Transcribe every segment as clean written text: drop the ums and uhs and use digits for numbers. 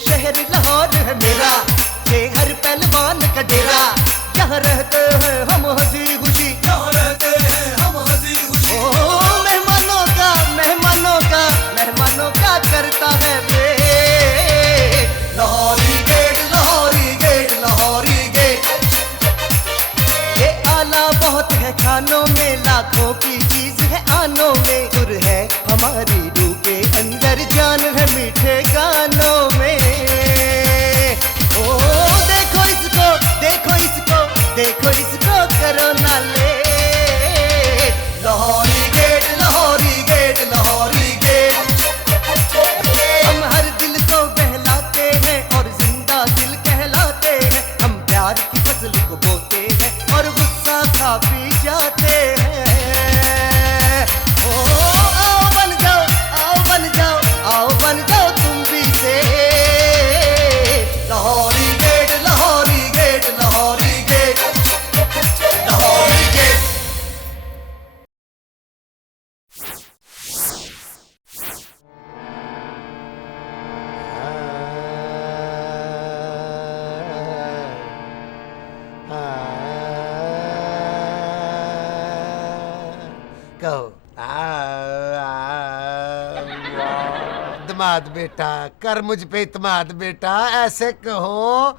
शहर लाहौर है मेरा, ये हर पहलवान का डेरा। यहाँ रहते हैं हम हंसी खुशी, यहाँ रहते हैं हम हंसी खुशी। ओ मेहमानों का मेहमानों का मेहमानों का करता है wait. Lahori gate Lahori gate Lahori gate. ये आला बहुत है खानों में, लाखों की चीज है आनों में। सुर है हमारी रूह के अंदर, जान है मीठे गानों में। ओ देखो इसको देखो इसको देखो इसको, करो ना ले। Lahori gate Lahori gate Lahori gate. हम हर दिल को बहलाते हैं और जिंदा दिल कहलाते हैं। हम प्यार की फसल को बोते हैं और गुस्सा खा पी जाते हैं। ओ आओ बन जाओ आओ बन जाओ आओ बन जाओ तुम भी से। Lahori gate Lahori gate Lahori gate Lahori gate. कहो दमाद बेटा, कर मुझ पे इत्माद बेटा, ऐसे कहो।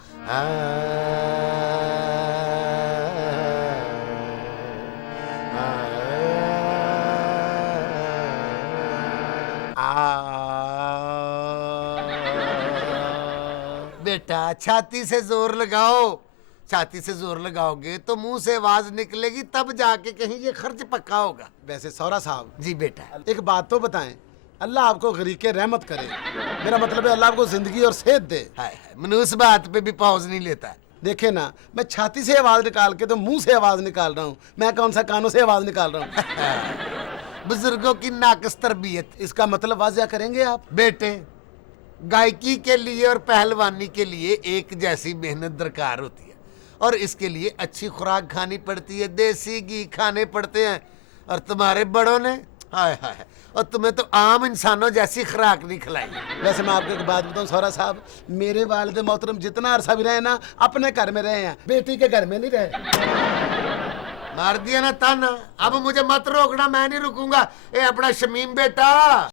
बेटा छाती से जोर लगाओ, छाती से जोर लगाओगे तो मुंह से आवाज निकलेगी, तब जाके कहीं ये खर्च पक्का होगा। वैसे सौरा साहब जी बेटा। एक बात तो बताएं, अल्लाह आपको गरीब के रहमत करे। मेरा मतलब है अल्लाह आपको जिंदगी और सेहत दे। हाय मनुष्य बात पे भी पॉज नहीं लेता। देखे ना, मैं छाती से आवाज निकाल के तो मुंह से आवाज निकाल रहा हूँ, मैं कौन सा कानों से आवाज निकाल रहा हूँ। बुजुर्गों की नाकस तरबियत। इसका मतलब वाज़िया करेंगे आप? बेटे गायकी के लिए और पहलवानी के लिए एक जैसी मेहनत दरकार होती है, और इसके लिए अच्छी खुराक खानी पड़ती है, देसी घी खाने पड़ते हैं। और तुम्हारे बड़ों ने हाय हाय, और तुम्हें तो आम इंसानों जैसी खुराक नहीं खिलाई। वैसे मैं आपको एक बात बताऊं सौरा साहब, मेरे वालिद मोहतरम जितना अरसा भी रहे ना, अपने घर में रहे हैं, बेटी के घर में नहीं रहे। मार दिया ना ताना, अब मुझे मत रोकना, मैं नहीं रुकूंगा। ए अपना शमीम बेटा,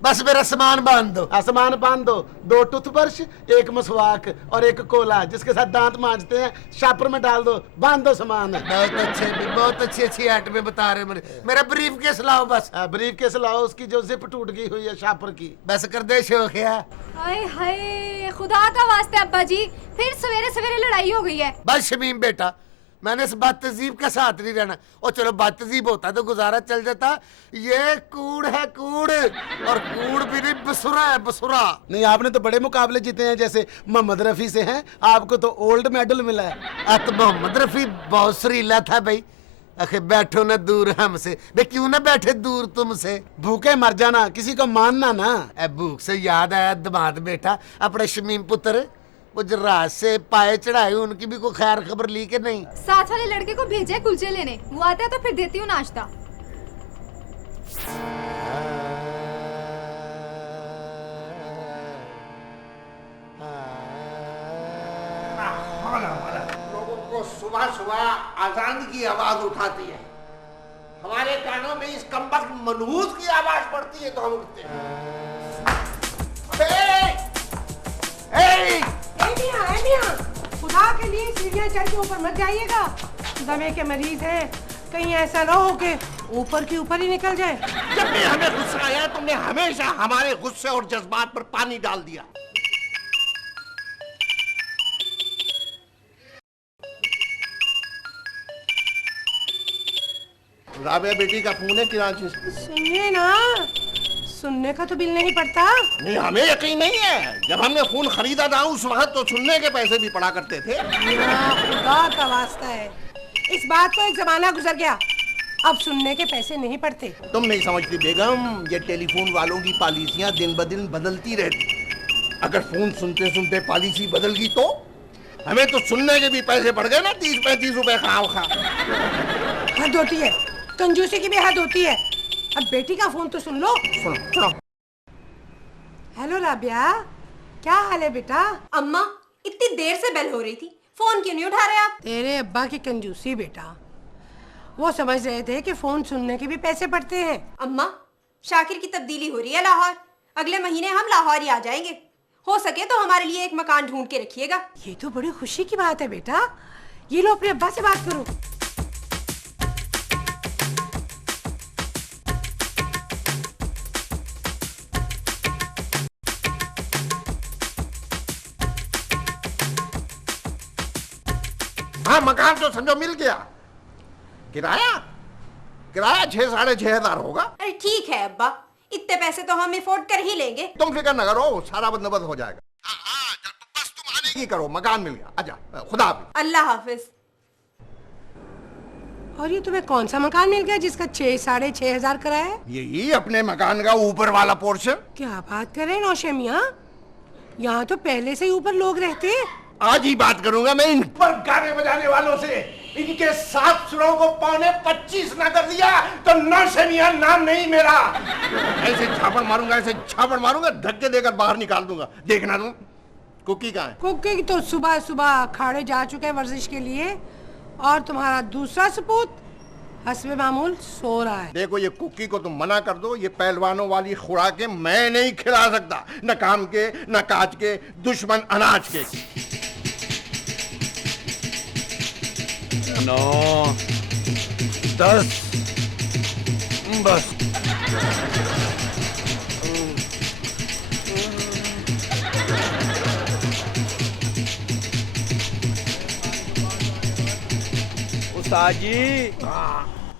बस मेरा सामान बांध दो। सामान बांध दो, 2 टूथब्रश, 1 मसवाक और 1 कोला जिसके साथ दांत मांजते हैं, शापर में डाल दो, बांध दो सामान। बहुत अच्छी अच्छी आइटमें बता रहे हैं। मेरा ब्रीफ केस लाओ बस। ब्रीफ केस लाओ, उसकी जो जिप टूट गई हुई है शापर की। बस कर दे शौक है। हाय हाय खुदा का वास्ते अब्बा जी, फिर सवेरे सवेरे लड़ाई हो गई है। बस शमीम बेटा, मैंने इस बदतजीब का साथ नहीं रहना। और चलो बदतजीब होता तो गुजारा चल जाता, ये कूड़ है कूड़, और कूड़ भी नहीं बसुरा है बसुरा। नहीं, आपने तो बड़े मुकाबले जीते हैं, जैसे मोहम्मद रफी से हैं, आपको तो ओल्ड मेडल मिला है। तो मोहम्मद रफी बहुत सुरीला था भाई। आखिर बैठो ना दूर हमसे, बे क्यों ना बैठे दूर तुमसे। भूखे मर जाना, किसी को मानना ना। भूख से याद आया दमाद बेटा, अपने शमीम पुत्र वो जो रात से पाए चढ़ाए, उनकी भी कोई खैर खबर ली के नहीं? साथ वाले लड़के को भेजे कुलचे लेने, वो आता है तो फिर देती हूँ नाश्ता। लोगों को सुबह सुबह आजान की आवाज उठाती है, हमारे कानों में इस कमबख्त मनहूस की आवाज पड़ती है तो हम उठते हैं। खुदा के लिए सीढ़ियाँ चढ़ के ऊपर मत जाइएगा, दमे के मरीज हैं, कहीं ऐसा ना हो कि ऊपर की ऊपर ही निकल जाए। जब भी हमें गुस्सा आया, तुमने हमेशा हमारे गुस्से और जज्बात पर पानी डाल दिया। राबिया बेटी का फोन है कराची से। सुनिए ना, सुनने का तो बिल नहीं पड़ता। नहीं, हमें यकीन नहीं है, जब हमने फोन खरीदा था उस वक्त तो सुनने के पैसे भी पड़ा करते थे। खुदा का वास्ता है, इस बात को एक जमाना गुजर गया, अब सुनने के पैसे नहीं पड़ते। तुम नहीं समझती बेगम, ये टेलीफोन वालों की पॉलिसियां दिन ब दिन बदलती रहती। अगर फोन सुनते सुनते पॉलिसी बदल गई तो हमें तो सुनने के भी पैसे पड़ गए ना, 30-35 रुपए खा। हद होती है, कंजूसी की भी हद होती है। अब बेटी का फोन तो सुन लो। सुनो। हेलो राबिया, क्या हाल है बेटा? अम्मा, इतनी देर से बेल हो रही थी, फोन क्यों नहीं उठा रहे आप? तेरे अब्बा की कंजूसी बेटा, वो समझ रहे थे कि फोन सुनने के भी पैसे पड़ते हैं। अम्मा, शाकिर की तब्दीली हो रही है लाहौर, अगले महीने हम लाहौर ही आ जाएंगे। हो सके तो हमारे लिए एक मकान ढूंढ के रखिएगा। ये तो बड़ी खुशी की बात है बेटा। ये लो अपने अब्बा से बात करो। हाँ, मकान तो समझो मिल गया। किराया किराया 6,500 होगा। अरे ठीक है अब्बा, इतने पैसे तो हम अफोर्ड कर ही लेंगे। तुम फिक्र न करो, सारा बंदोबस्त हो जाएगा। बस तुम आने की करो, मकान मिल गया। आजा, खुदा हाफिज। अल्लाह हाफिज। और ये तुम्हें कौन सा मकान मिल गया जिसका 6,500 किराया है? यही अपने मकान का ऊपर वाला पोर्शन। क्या बात कर रहे हैं नौशे मियां? यहाँ तो पहले से ही ऊपर लोग रहते हैं। आज ही बात करूंगा मैं इन पर गाने बजाने वालों से। इनके 7 सुरों को 25 ना कर दिया तो नौशेमिया नाम नहीं मेरा। ऐसे छापड़ मारूंगा, ऐसे छापड़ मारूंगा, धक्के देकर बाहर निकाल दूंगा। देखना तुम। कुकी कहाँ है? कुकी तो सुबह सुबह अखाड़े जा चुके हैं वर्जिश के लिए, और तुम्हारा दूसरा सपूत हस्बे मामूल सो रहा है। देखो, ये कुकी को तुम मना कर दो। ये पहलवानों वाली खुराकें मैं नहीं खिला सकता, न काम के न काज के, दुश्मन अनाज के। 9 10 बस। उस्ताद जी,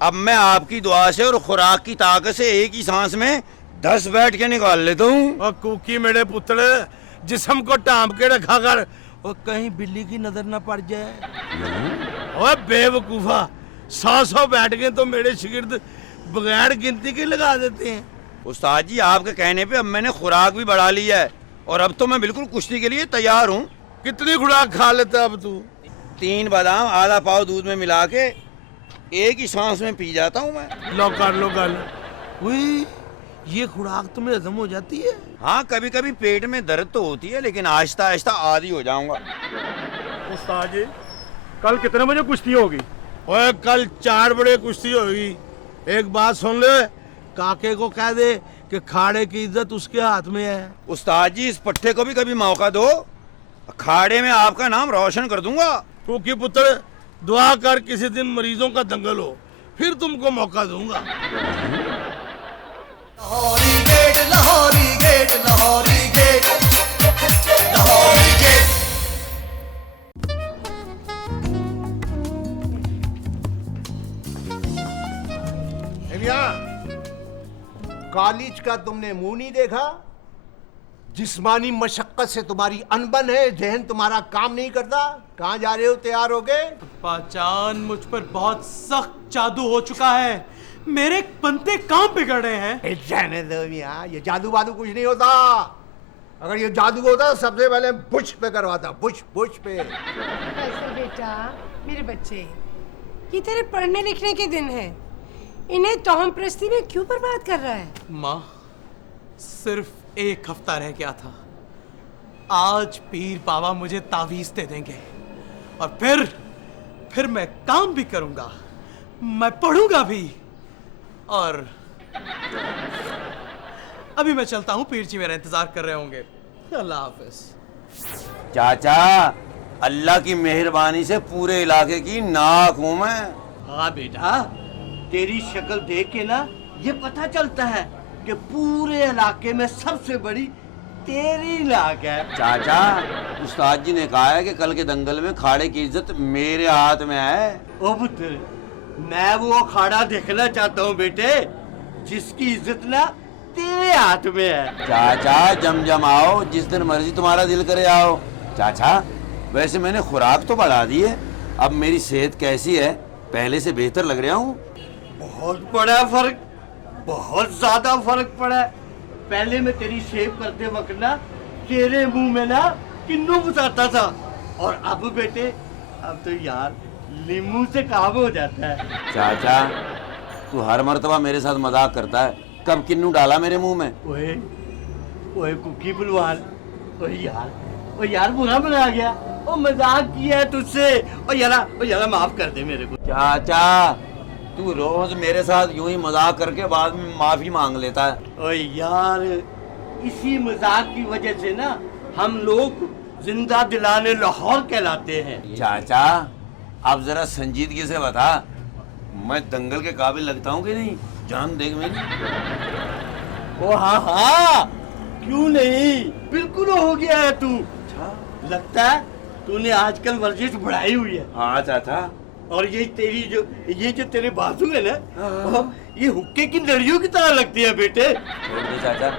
अब मैं आपकी दुआ से और खुराक की ताकत से एक ही सांस में 10 बैठ के निकाल लेता हूँ। और कुकी मेरे पुत्र, जिस्म को टांप के रखा कर, और कहीं बिल्ली की नजर न पड़ जाए। ओए बेवकूफा, 100 बैठ गए तो मेरे शिगिर्द बगैर गिनती के लगा देते हैं। उस्ताद जी, आपके कहने पे अब मैंने खुराक भी बढ़ा ली है और अब तो मैं बिल्कुल कुश्ती के लिए तैयार हूँ। कितनी खुराक खा लेता अब तू? 3 बादाम आधा पाव दूध में मिला के एक ही सांस में पी जाता हूँ मैं। लो कर हुई, ये खुराक तुम्हें हजम हो जाती है? हाँ, कभी कभी पेट में दर्द तो होती है, लेकिन आहिस्ता आहिस्ता आदी हो जाऊंगा। उस्ताद जी, कल कितने बजे कुश्ती होगी? ओए, कल 4 बजे कुश्ती होगी। एक बात सुन ले, काके को कह दे कि खाड़े की इज्जत उसके हाथ में है। उस्ताद जी, इस पट्टे को भी कभी मौका दो, अखाड़े में आपका नाम रोशन कर दूंगा। क्योंकि पुत्र, दुआ कर किसी दिन मरीजों का दंगल हो, फिर तुमको मौका दूंगा। Lahori gate, Lahori gate, Lahori gate, Lahori gate. College का तुमने मुंह नहीं देखा? जिस्मानी मशक्कत से तुम्हारी अनबन है, जहन तुम्हारा काम नहीं करता। कहाँ जा रहे हो तैयार हो गए? पहचान, मुझ पर बहुत सख्त जादू हो चुका है। मेरे बनते काम बिगड़ रहे हैं। जाने दो मियां, ये जादू वादू कुछ नहीं होता। अगर ये जादू होता सबसे पहले बुश पे करवाता, बुश पे। ऐसे बेटा, मेरे बच्चे, ये तेरे पढ़ने लिखने के दिन है, इन्हें तोहम प्रस्ती में क्यों बर्बाद कर रहा है? माँ, सिर्फ 1 हफ्ता रह गया था। आज पीर बाबा मुझे तावीज दे देंगे और फिर मैं काम भी करूंगा, मैं पढ़ूंगा भी। और अभी मैं चलता हूँ, पीर जी मेरा इंतजार कर रहे होंगे। अल्लाह हाफिज। चाचा, अल्लाह की मेहरबानी से पूरे इलाके की नाक हूँ मैं। हाँ बेटा, तेरी शक्ल देख के ना ये पता चलता है कि पूरे इलाके में सबसे बड़ी तेरी नाक है। चाचा, उस्ताद जी ने कहा है कि कल के दंगल में खाड़े की इज्जत मेरे हाथ में है। ओ पुत्र, मैं वो अखाड़ा देखना चाहता हूँ बेटे, जिसकी इज्जत ना तेरे हाथ में है। चाचा, जम आओ, जिस दिन मर्जी तुम्हारा दिल करे आओ। चाचा, वैसे मैंने खुराक तो बढ़ा दी है, अब मेरी सेहत कैसी है? पहले से बेहतर लग रहा हूँ? बहुत बड़ा फर्क, बहुत ज्यादा फर्क पड़ा है। पहले मैं तेरी शेव करते वक्त ना तेरे मुंह में ना किन्नू घुसाता था, और अब बेटे, अब तो यार नींबू से काम हो जाता है। चाचा, तू हर मर्तबा मेरे साथ मजाक करता है, कब किन्नू डाला मेरे मुंह में? ओए कुकी बुलवान, ओ यार बुरा बना गया। ओ मजाक किया है तुझसे। ओ यारा माफ कर दे मेरे को। चाचा तू रोज मेरे साथ यूं ही मजाक करके बाद में माफी मांग लेता है। ओ यार इसी मजाक की वजह से ना हम लोग जिंदा दिलाने लाहौर कहलाते हैं। चाचा अब जरा संजीदगी से बता, मैं दंगल के काबिल लगता हूँ कि नहीं? जान देख मेरी। ओ हाँ क्यों नहीं, बिल्कुल हो गया है तू। लगता है तूने आजकल वर्जिश बढ़ाई हुई है। हाँ चाचा। और ये जो तेरे बाजू है ना, ये हुक्के की लड़ियों की तरह लगती है बेटे। छोड़ दे चाचा,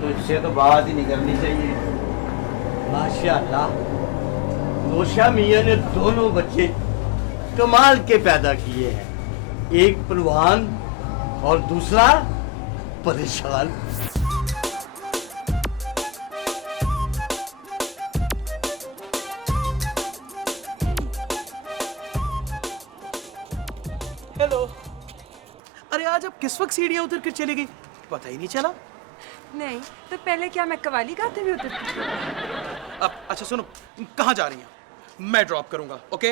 तुझसे तो बात ही नहीं करनी चाहिए। माशाअल्लाह नौशा मियां ने दोनों बच्चे कमाल के पैदा किए हैं, एक परवान और दूसरा परेशान। हेलो। अरे आज अब किस वक्त सीढ़ियाँ उतर कर चली गई, पता ही नहीं चला। नहीं तो पहले क्या मैं कवाली गाते हुए उतरती? अब अच्छा सुनो, कहाँ जा रही हैं? मैं ड्रॉप करूंगा, ओके?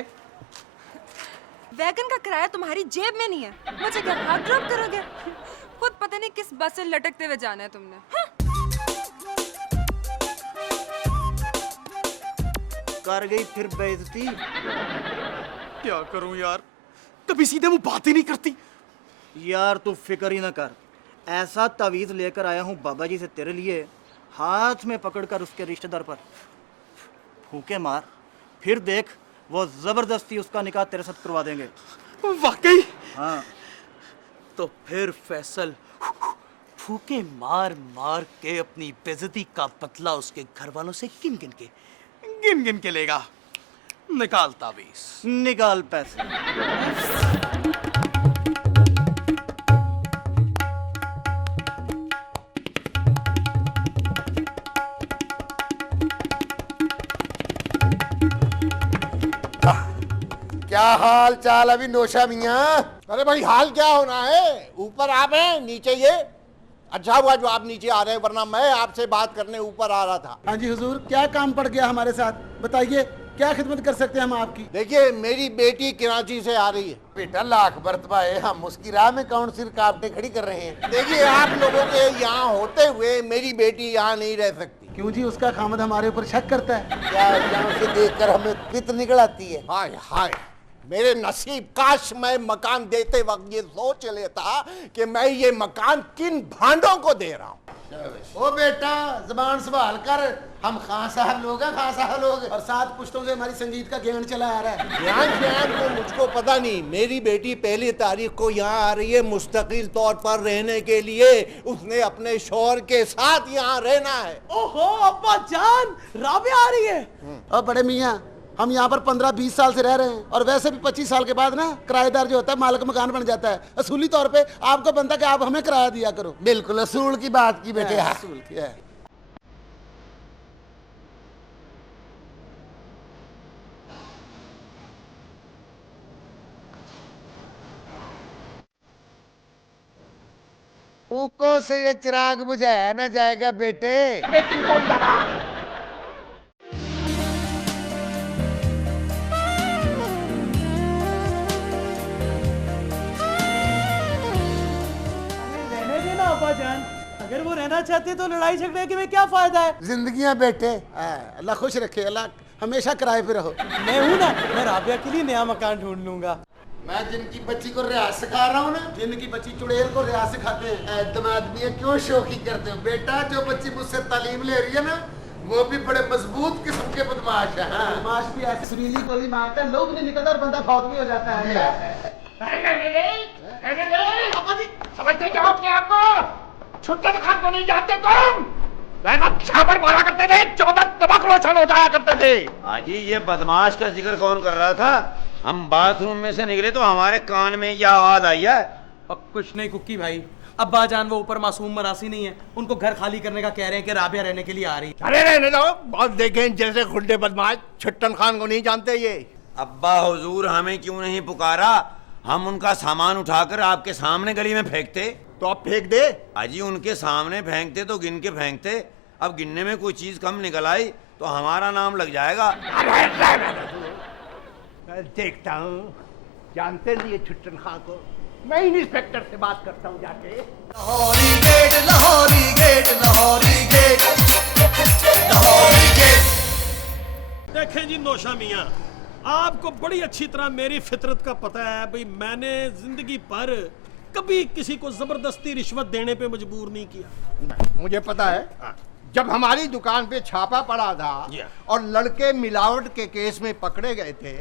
वैगन का किराया तुम्हारी जेब में नहीं है, मुझे क्या हाथ ड्रॉप करोगे? खुद पता नहीं किस बस से लटकते हुए जाना है तुमने। हाँ? कर गई फिर बेइज्जती। क्या करूं यार, कभी सीधे मुंह बात ही नहीं करती। यार तू फिक्र ही ना कर, ऐसा तावीज़ लेकर आया हूँ बाबा जी से तेरे लिए। हाथ में पकड़कर उसके रिश्तेदार पर फूके मार, फिर देख वो जबरदस्ती उसका निकाह तेरे साथ करवा देंगे। वाकई? हाँ। तो फिर फैसल फूके मार मार के अपनी बेइज्जती का बदला उसके घर वालों से गिन गिन के लेगा। निकाल तावीज़। निकाल पैसे। क्या हाल चाल अभी नौशा मियाँ? अरे भाई हाल क्या होना है, ऊपर आप हैं नीचे ये। अच्छा हुआ जो आप नीचे आ रहे हैं, वरना मैं आपसे बात करने ऊपर आ रहा था। हाँ जी हुजूर, क्या काम पड़ गया हमारे साथ, बताइए क्या खिदमत कर सकते हैं हम आपकी? देखिए मेरी बेटी कराची से आ रही है। बेटा लाख बरतबा है, हम उसकी राह में कौन सी रुकावटें खड़ी कर रहे हैं। देखिए आप लोगों के यहाँ होते हुए मेरी बेटी यहाँ नहीं रह सकती। क्यों जी, उसका खामद हमारे ऊपर शक करता है क्या? यहाँ से देखकर हमें पित्त निकल आती है। हाय हाय मेरे नसीब, काश मैं मकान देते वक्त ये सोच लेता कि मैं ये मकान किन भांडों को दे रहा हूँ। ओ बेटा जबान संभाल कर, हम खान साहब लोग हैं, खान साहब लोग, और 7 पुश्तों से हमारी संगीत का ज्ञान चला आ रहा है। ज्ञान तो मुझको पता नहीं। मेरी बेटी 1 तारीख को यहाँ आ रही है मुस्तकिल तौर पर रहने के लिए। उसने अपने शौहर के साथ यहाँ रहना है। ओहो अब्बा जान, राबिया आ रही है। और बड़े मियाँ, हम यहाँ पर 15-20 साल से रह रहे हैं, और वैसे भी 25 साल के बाद ना किराएदार जो होता है मालिक मकान बन जाता है। असूली तौर पे आपको बनता कि आप हमें किराया दिया करो। बिल्कुल असूल की बात की बेटे। असूल की है। ऊको से ये चिराग बुझाया ना जाएगा बेटे। जान, अगर वो रहना चाहते तो लड़ाई झगड़े के में क्या फायदा है? जिंदगियां बेटे। अल्लाह खुश रखे, अल्लाह हमेशा किराए पे रहो। मैं हूँ ना, मैं राबिया के लिए नया मकान ढूंढ लूंगा। मैं जिनकी बच्ची को रियाज सिखा रहा हूँ ना, जिनकी बच्ची चुड़ैल को रियाज सिखाते हैं। तुम आदमी क्यों शौकी करते हो? बेटा जो बच्ची मुझसे तालीम ले रही है ना, वो भी बड़े मजबूत किस्म के बदमाश है। बदमाश भी ऐसे सुरीली गोली मारता है, लोग नहीं निकलता और बंदा फौत भी हो जाता है। समझते क्या अपने आप को? छुट्टे खान को नहीं जानते तुम? छापर मारा करते थे, 14 तबक रोशन हो जाया करते थे। हाजी ये बदमाश का जिक्र कौन कर रहा था? हम बाथरूम में से निकले तो हमारे कान में यह आवाज आई है। अब कुछ नहीं कुक्की भाई, अब्बा जान वो ऊपर मासूम मरासी नहीं है, उनको घर खाली करने का कह रहे हैं कि राबिया रहने के लिए आ रही है। अरे रहने दो, बहुत देखे जैसे खुड्डे बदमाश। छुट्टन खान को नहीं जानते ये? अब्बा हुजूर हमें क्यों नहीं पुकारा? हम उनका सामान उठाकर आपके सामने गली में फेंकते। तो आप फेंक दे। हाजी उनके सामने फेंकते तो गिन के फेंकते। अब गिनने में कोई चीज कम निकल आई तो हमारा नाम लग जाएगा। देखता हूँ, जानते नहीं ये छुट्टन खां को, मैं इंस्पेक्टर से बात करता हूँ जाके। Lahori gate, Lahori gate, Lahori gate, Lahori gate. देखें जी नौशा मियाँ, आपको बड़ी अच्छी तरह मेरी फितरत का पता है भाई, मैंने जिंदगी भर कभी किसी को जबरदस्ती रिश्वत देने पे मजबूर नहीं किया। मुझे पता है, जब हमारी दुकान पे छापा पड़ा था और लड़के मिलावट के केस में पकड़े गए थे,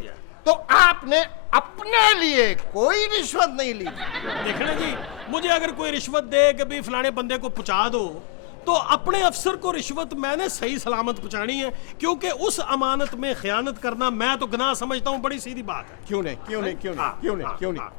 तो आपने अपने लिए कोई रिश्वत नहीं ली। देखना जी, मुझे अगर कोई रिश्वत दे कि भाई फलाने बंदे को पहुंचा दो, तो अपने अफसर को रिश्वत मैंने सही सलामत पहुंचानी है, क्योंकि उस अमानत में खयानत करना मैं तो गुनाह समझता हूं। बड़ी सीधी बात है। क्यों नहीं, क्यों नहीं, क्यों नहीं, क्यों नहीं, क्यों नहीं?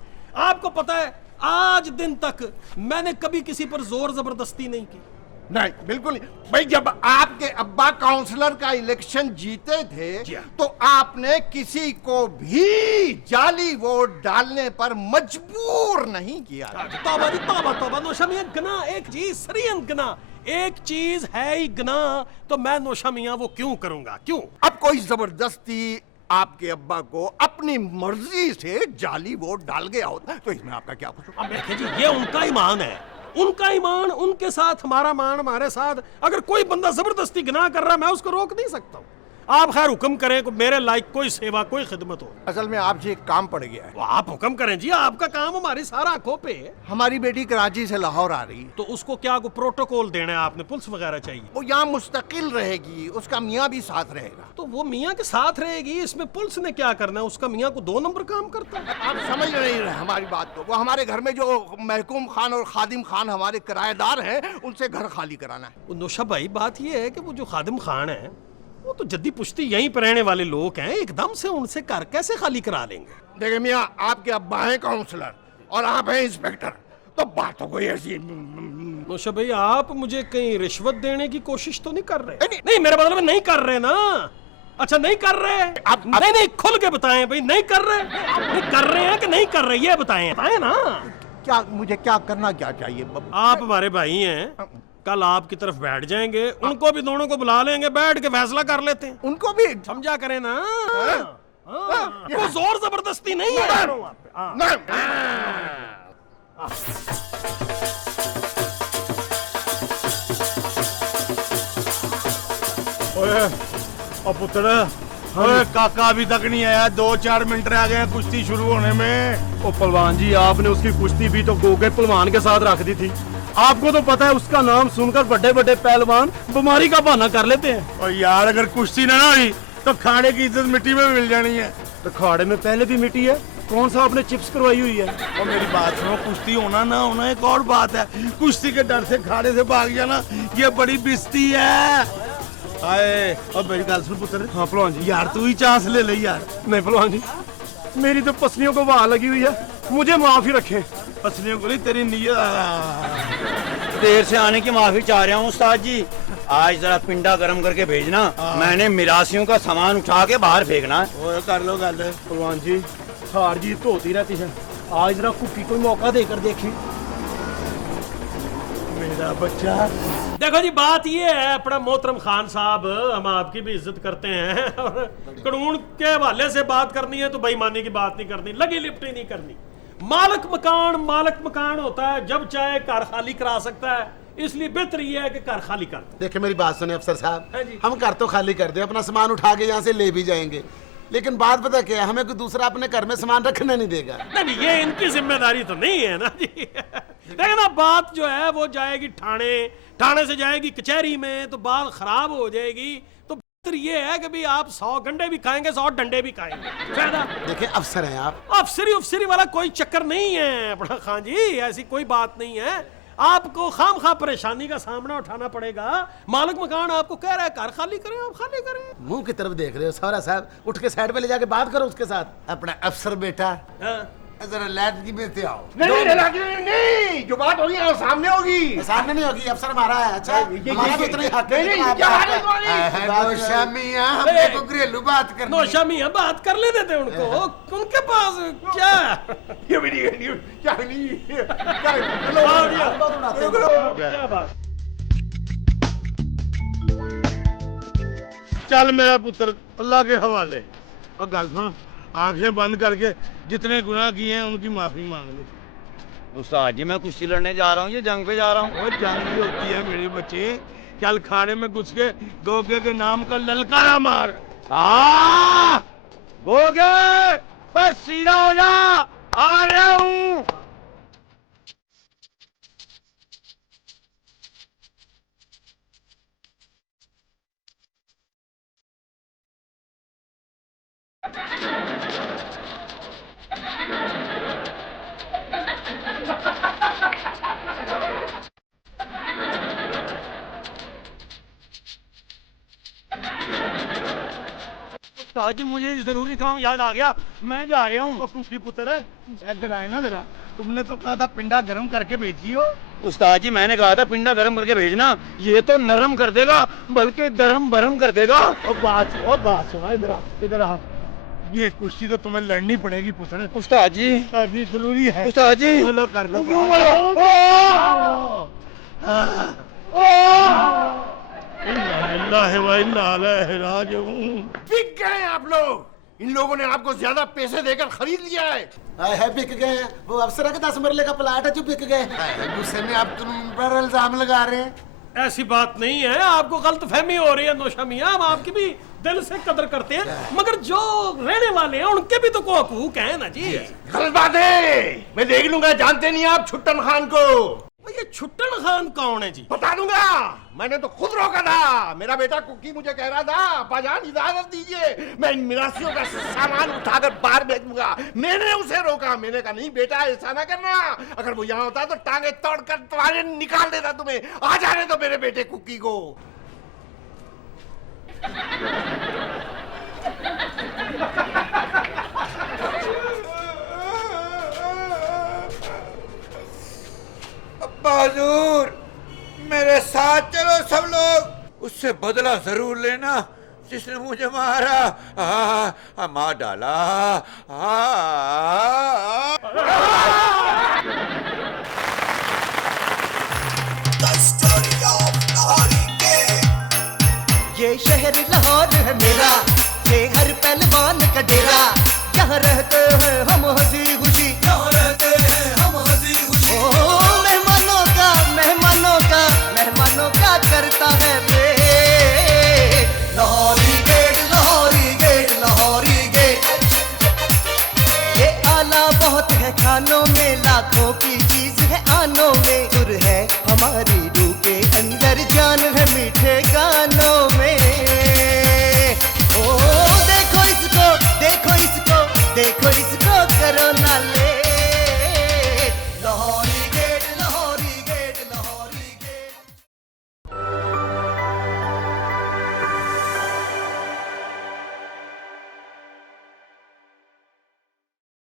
आपको पता है, आज दिन तक मैंने कभी किसी पर जोर जबरदस्ती नहीं की। नहीं, बिल्कुल नहीं भाई। जब आपके अब्बा काउंसलर का इलेक्शन जीते थे, तो आपने किसी को भी जाली वोट डालने पर मजबूर नहीं किया। तौबा जी, तौबा तौबा। नौशा मियां, गना एक चीज सरियन गना, एक चीज है ही गना, तो मैं नौशा मियां वो क्यों करूंगा? क्यों? अब कोई जबरदस्ती आपके अब्बा को अपनी मर्जी से जाली वोट डाल गया होता तो इसमें आपका क्या कुछ? अब देखिए जी, ये उनका ईमान है, उनका ईमान उनके साथ, हमारा मान हमारे साथ। अगर कोई बंदा जबरदस्ती गुनाह कर रहा है, मैं उसको रोक नहीं सकता हूँ। आप खैर हुक्म करें को मेरे लायक कोई सेवा, कोई खिदमत हो। असल में आपसे एक काम पड़ गया है। तो आप हुक्म करें जी, आपका काम हमारी सारा आंखों पे है। हमारी बेटी कराची से लाहौर आ रही है, तो उसको क्या को प्रोटोकॉल देना है आपने? पुलिस वगैरह चाहिए? वो यहाँ मुस्तकिल रहेगी, उसका मियाँ भी साथ रहेगा। तो वो मियाँ के साथ रहेगी, इसमें पुलिस ने क्या करना है? उसका मियाँ को 2 नंबर काम करता है। आप समझ नहीं रहे हमारी बात को। वो हमारे घर में जो महकूम खान और खादिम खान हमारे किराएदार हैं, उनसे घर खाली कराना है। नौशा भाई, बात ये है कि वो जो खादिम खान है, वो तो जद्दी पुश्ती यहीं पर रहने वाले लोग हैं, एकदम से उनसे घर कैसे खाली करा लेंगे? देखिए मियाँ, आपके अब्बा हैं काउंसलर और आप हैं इंस्पेक्टर, तो बात तो कोई ऐसी। नौशा भाई, आप मुझे कहीं रिश्वत देने की कोशिश तो नहीं कर रहे? नहीं, मेरे मतलब नहीं कर रहे ना। अच्छा, नहीं कर रहे आप? नहीं, खुल के बताएं भाई, नहीं कर रहे? नहीं कर रहे हैं कि नहीं कर रहे, ये बताएं ना। क्या मुझे क्या करना क्या चाहिए? आप हमारे भाई हैं, कल आपकी तरफ बैठ जाएंगे, उनको भी दोनों को बुला लेंगे, बैठ के फैसला कर लेते हैं। उनको भी समझा करें ना। वो जोर जबरदस्ती नहीं है। पुत्र, काका अभी तक नहीं आया, 2-4 मिनट रह गए कुश्ती शुरू होने में। ओ पहलवान जी, आपने उसकी कुश्ती भी तो गोगे पहलवान के साथ रख दी थी। आपको तो पता है उसका नाम सुनकर बड़े बड़े पहलवान बीमारी का बहाना कर लेते हैं। और यार, अगर कुश्ती ना हुई तो खाने की इज्जत मिट्टी में मिल जानी है। तो खाड़े में पहले भी मिट्टी है, कौन सा आपने चिप्स करवाई हुई है? और मेरी बात सुनो, कुश्ती होना ना होना एक और बात है। कुश्ती के डर से खाड़े से भाग जाना, ये बड़ी बिस्ती है। आए, और मेरी गल सुन पुत्र। हाँ पहलवान जी। यार तू ही चांस ले ले यार। नहीं पहलवान जी, मेरी तो पसलियों को वाह लगी हुई है, मुझे माफी रखें। पसलियों को नहीं, तेरी नीयत। देर से आने की माफी चाह रहा हूँ उस्ताद जी। आज जरा पिंडा गर्म करके भेजना, मैंने मिरासियों का सामान उठा के बाहर फेंकना है। कर लो गल। पहलवान जी, हार जीत तो होती रहती है, आज जरा कुकी कोई मौका देकर देखें। मेरा बच्चा। देखो जी, बात ये है अपना मोहतरम खान साहब, हम आपकी भी इज्जत करते हैं, और कानून के हवाले से बात करनी है तो बेईमानी की बात नहीं करनी, लगी लिपटी नहीं करनी। मालिक मकान होता है, जब चाहे घर खाली करा सकता है, इसलिए बेहतर ये है कि घर खाली कर। देखिए मेरी बात सुने अफसर साहब, हाँ जी। हम घर तो खाली कर दे, अपना सामान उठा के यहाँ से ले भी जाएंगे, लेकिन बात पता क्या है, हमें कोई दूसरा अपने घर में सामान रखने नहीं देगा। नहीं, ये इनकी जिम्मेदारी तो नहीं है ना जी। देखना, बात जो है वो जाएगी थाने से जाएगी कचहरी में, तो बात खराब हो जाएगी। तो बेहतर ये है कि भाई आप 100 गंडे भी खाएंगे, 100 डंडे भी खाएंगे। फायदा। देखिए अफसर हैं आप, अफसरी वाला कोई चक्कर नहीं है अपना खान जी, ऐसी कोई बात नहीं है। आपको खामखा परेशानी का सामना उठाना पड़ेगा। मालिक मकान आपको कह रहा है घर खाली करें, आप खाली करें। मुंह की तरफ देख रहे हो सौरा साहब, उठ के साइड पे ले जाके बात करो उसके साथ। अपना अफसर बेटा, जरा लैदगी में से आओ। नहीं, जो बात होगी ना सामने होगी। सामने नहीं होगी, अफसर हमारा है। अच्छा, हमारा तो इतना ही हक है। नौशा मियां, हमने को घरेलू बात करनी है। नौशा मियां बात कर ले देते उनको, उनके पास क्या ये भी नहीं, क्या नहीं, क्या बात। चल मेरा पुत्र, अल्लाह के हवाले। और गल सुन, आंखें बंद करके जितने गुनाह किए हैं उनकी माफी मांग ले। उस्ताद जी मैं कुश्ती लड़ने जा रहा हूँ या जंग पे जा रहा हूँ? और जंग भी होती है मेरे बच्चे। चल खाने में घुस के गोगे के नाम का ललकारा मार। गोगे बस सीधा हो जा, आ रहा हूँ। उस्ताद जी मुझे जरूरी काम याद आ गया, मैं जा रहा हूँ। कुफी पुत्र इधर आए ना जरा, तुमने तो कहा था पिंडा गर्म करके भेजियो। उस्ताद जी मैंने कहा था पिंडा गरम करके भेजना, ये तो नरम कर देगा बल्कि दरम बरम कर देगा। और बात सुना, इधर आ। ये कुश्ती तो तुम्हें लड़नी पड़ेगी पुत्र। उस्ताद जी अभी जरूरी है। उस्ताद जी चलो कर लो। बिक गए आप लोग। इन लोगों ने आपको ज्यादा पैसे देकर खरीद लिया है। बिक गए। वो अफसर के 10 मरले का प्लाट है जो बिक गए। गुस्से में आप तुम पर इल्जाम लगा रहे हैं। ऐसी बात नहीं है, आपको गलतफहमी हो रही है नौशा मियां। हम आपकी भी दिल से कदर करते हैं, मगर जो रहने वाले हैं उनके भी तो को हकूक है ना जी। गलत बात है, मैं देख लूंगा। जानते नहीं आप छुट्टन खान को? ये छुट्टन खान कौन है जी? बता दूंगा, मैंने तो खुद रोका था। मेरा बेटा कुकी मुझे कह रहा था अब्बाजान इजाजत दीजिए, मैं इन मिरासियों का सामान उठाकर बाहर भेज दूंगा। मैंने उसे रोका, मैंने कहा नहीं बेटा ऐसा ना करना, अगर वो यहाँ होता तो टांगे तोड़कर तुम्हारे निकाल देता तुम्हें। आ जाने दो मेरे बेटे कुकी को। बहादुर मेरे साथ चलो सब लोग, उससे बदला जरूर लेना जिसने मुझे मारा। मार डाला। ये शहर लाहौर है मेरा, ये हर पहलवान का डेरा। यहाँ रहते हैं हम हंसी खुशी, यहाँ रहते हैं हम हंसी खुशी। ओ मेहमानों का करता है Lahori gate, Lahori gate, Lahori gate. ये आला बहुत है खानों में, लाखों की चीज है आनों में। सुर है हमारी रूह के अंदर, जान है मीठे गानों में। ओ देखो इसको, देखो इसको, देखो इसको।